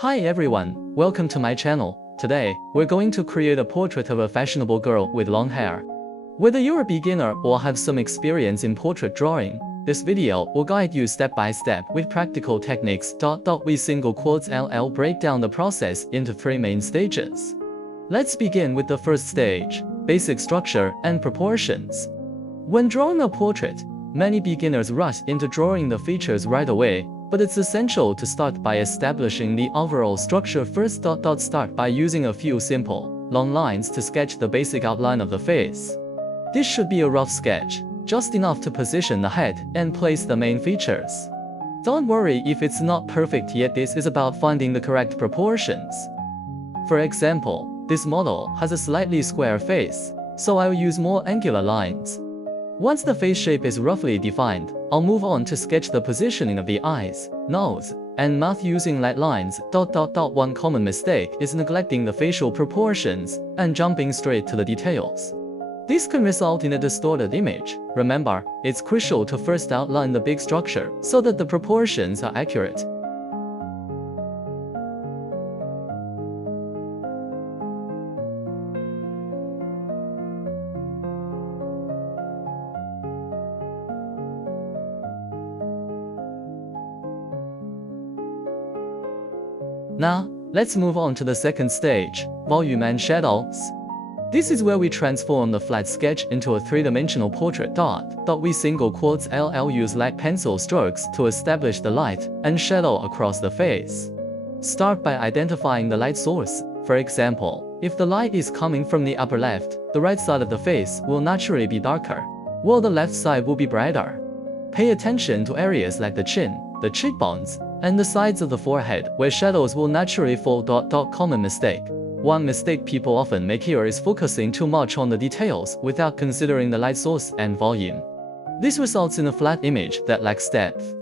Hi everyone, welcome to my channel. Today, we're going to create a portrait of a fashionable girl with long hair. Whether you're a beginner or have some experience in portrait drawing, this video will guide you step by step with practical techniques. We single quotes LL break down the process into three main stages. Let's begin with the first stage, basic structure and proportions. When drawing a portrait, many beginners rush into drawing the features right away, but it's essential to start by establishing the overall structure first. Start by using a few simple, long lines to sketch the basic outline of the face. This should be a rough sketch, just enough to position the head and place the main features. Don't worry if it's not perfect yet, this is about finding the correct proportions. For example, this model has a slightly square face, so I'll use more angular lines. Once the face shape is roughly defined, I'll move on to sketch the positioning of the eyes, nose, and mouth using light lines. One common mistake is neglecting the facial proportions and jumping straight to the details. This can result in a distorted image. Remember, it's crucial to first outline the big structure so that the proportions are accurate. Now, let's move on to the second stage, volume and shadows. This is where we transform the flat sketch into a three-dimensional portrait. We single quotes LL use light pencil strokes to establish the light and shadow across the face. Start by identifying the light source. For example, if the light is coming from the upper left, the right side of the face will naturally be darker, while the left side will be brighter. Pay attention to areas like the chin, the cheekbones, and the sides of the forehead, where shadows will naturally fall. Common mistake. One mistake people often make here is focusing too much on the details without considering the light source and volume. This results in a flat image that lacks depth.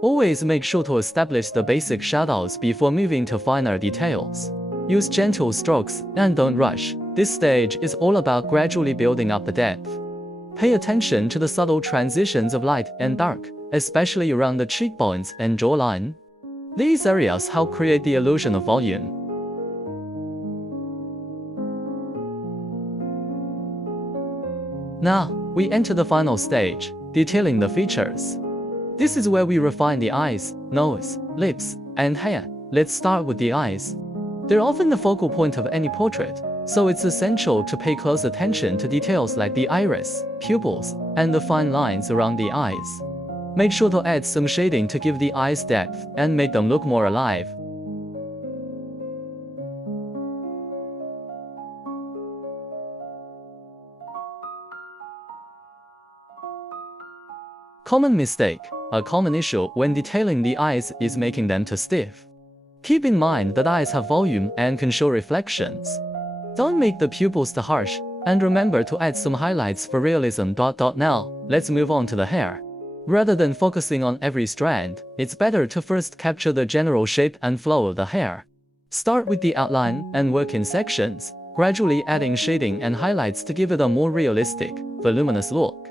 Always make sure to establish the basic shadows before moving to finer details. Use gentle strokes and don't rush. This stage is all about gradually building up the depth. Pay attention to the subtle transitions of light and dark, especially around the cheekbones and jawline. These areas help create the illusion of volume. Now, we enter the final stage, detailing the features. This is where we refine the eyes, nose, lips, and hair. Let's start with the eyes. They're often the focal point of any portrait, so it's essential to pay close attention to details like the iris, pupils, and the fine lines around the eyes. Make sure to add some shading to give the eyes depth and make them look more alive. Common mistake. A common issue when detailing the eyes is making them too stiff. Keep in mind that eyes have volume and can show reflections. Don't make the pupils too harsh, and remember to add some highlights for realism. Now, let's move on to the hair. Rather than focusing on every strand, it's better to first capture the general shape and flow of the hair. Start with the outline and work in sections, gradually adding shading and highlights to give it a more realistic, voluminous look.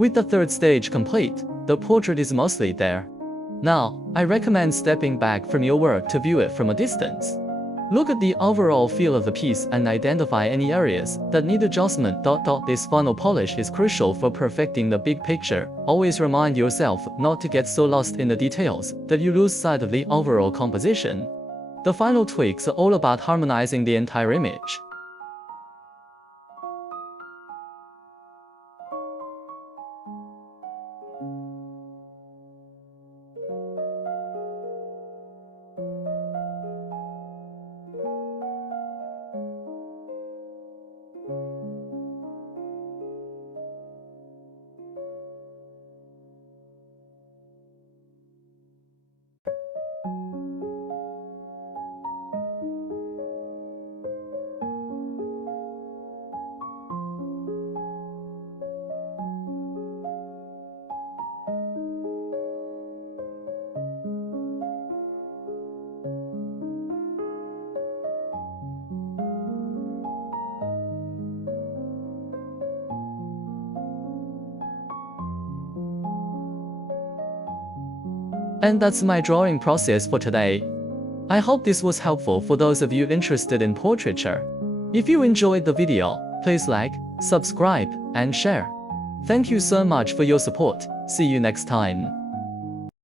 With the third stage complete, the portrait is mostly there. Now, I recommend stepping back from your work to view it from a distance. Look at the overall feel of the piece and identify any areas that need adjustment. This final polish is crucial for perfecting the big picture. Always remind yourself not to get so lost in the details that you lose sight of the overall composition. The final tweaks are all about harmonizing the entire image. And that's my drawing process for today. I hope this was helpful for those of you interested in portraiture. If you enjoyed the video, please like, subscribe, and share. Thank you so much for your support. See you next time.